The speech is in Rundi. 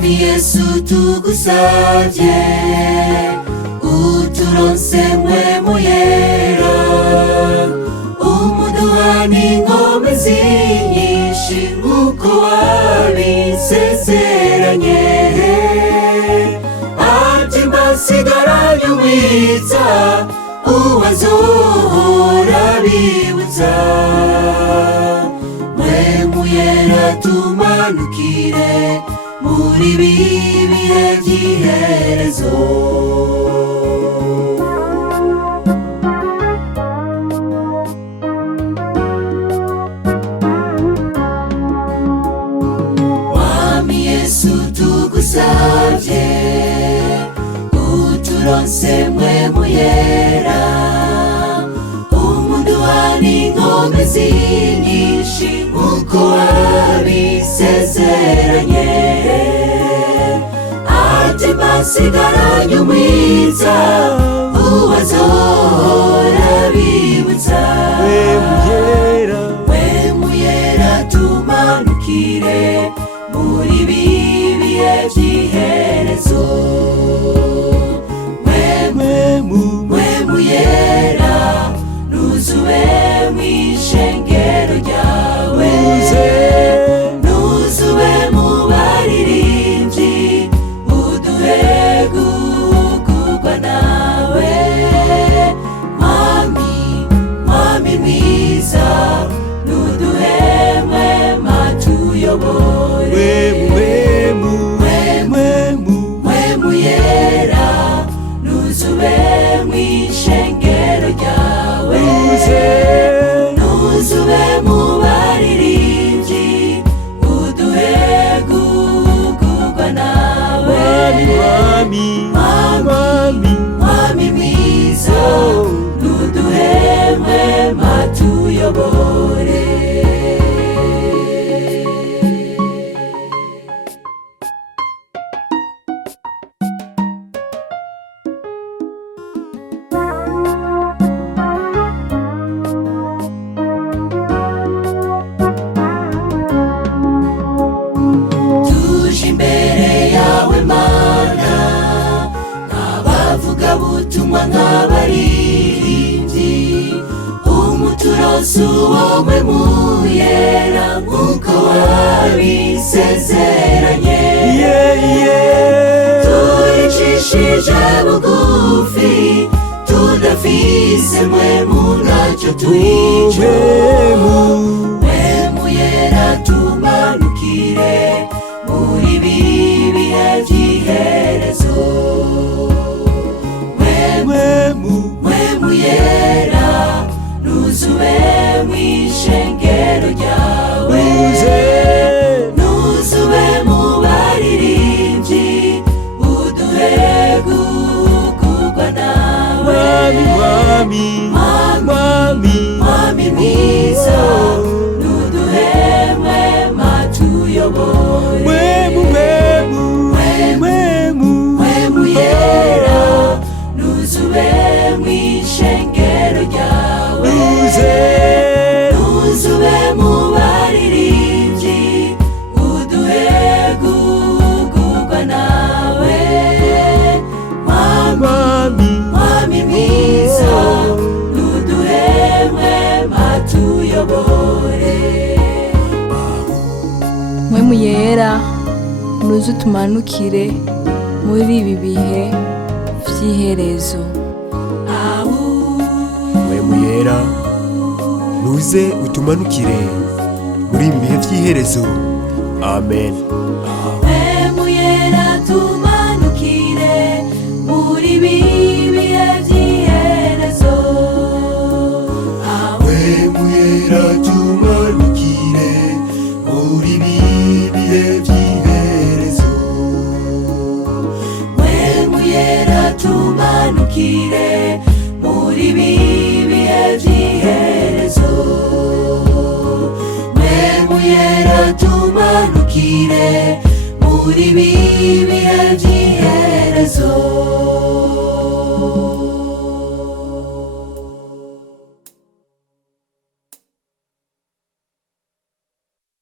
Mwami Yesu tugusavye uturonse mpwemu yera, umuduha n'inkomezi nyinshi nk'uko wabisezeranye. Ati mbasigaranye umwiza uwazohora bibutsa, mpwemu yera tumanukire muri ibi bihe by'iherezo. Mwami Yesu tugusavye uturonse mpwemu yera, umuduha n'inkomezi nyinshi nk'uko wabisezeranye. Ati mbasigaranye umwiza uwazohora bibutsa, mpwemu yera tumanukire muri ibi bihe by'iherezo. Mpwemu yera nuzube mw'ishengero ryawe, nuzube mu baririmbyi, uduhe gukugwa nawe. Mwami mwiza nuduhe mpwema tuyobore. Mpwemu yera nuzube mw'ishengero ryawe, nuzube mu baririmbyi, uduhe gukugwa nawe. Mwami mwiza nuduhe mpwema tuyobore. Tuje imbere yawe Mana nk'abavuga butumwa nk'abaririmbyi, umuturonse uwo mpwemu yera nk'uko wabisezeranye. Turicishije bugufi tudafise mpwemu ntacyo turico. Mpwemu yera tumanukire muri ibi bihe by'iherezo. Mpwemu yera nuzube mw'ishengero ryawe, nuzube mu baririmbyi, uduhe gukugwa nawe. Mwami mwiza nuduhe mpwema tuyobore. Mpwemu yera nuzube mw'ishengero ryawe, nuzube mu baririmbyi, uduhe gukugwa nawe. Mwami mwiza nuduhe mpwema tuyobore. Mpwemu yera nuze tumanukire muri ibi bihe by'iherezo. Mpwemu yera nuze utumanukire muri ibi bihe by'iherezo. Amen. Mpwemu yera tumanukire muri ibi bihe by'iherezo. Mpwemu yera tumanukire muri ibi bihe by'iherezo. Mpwemu yera tumanukire muri ibi bihe by'iherezo. Mpwemu yera tumanukire muri ibi bihe by'iherezo.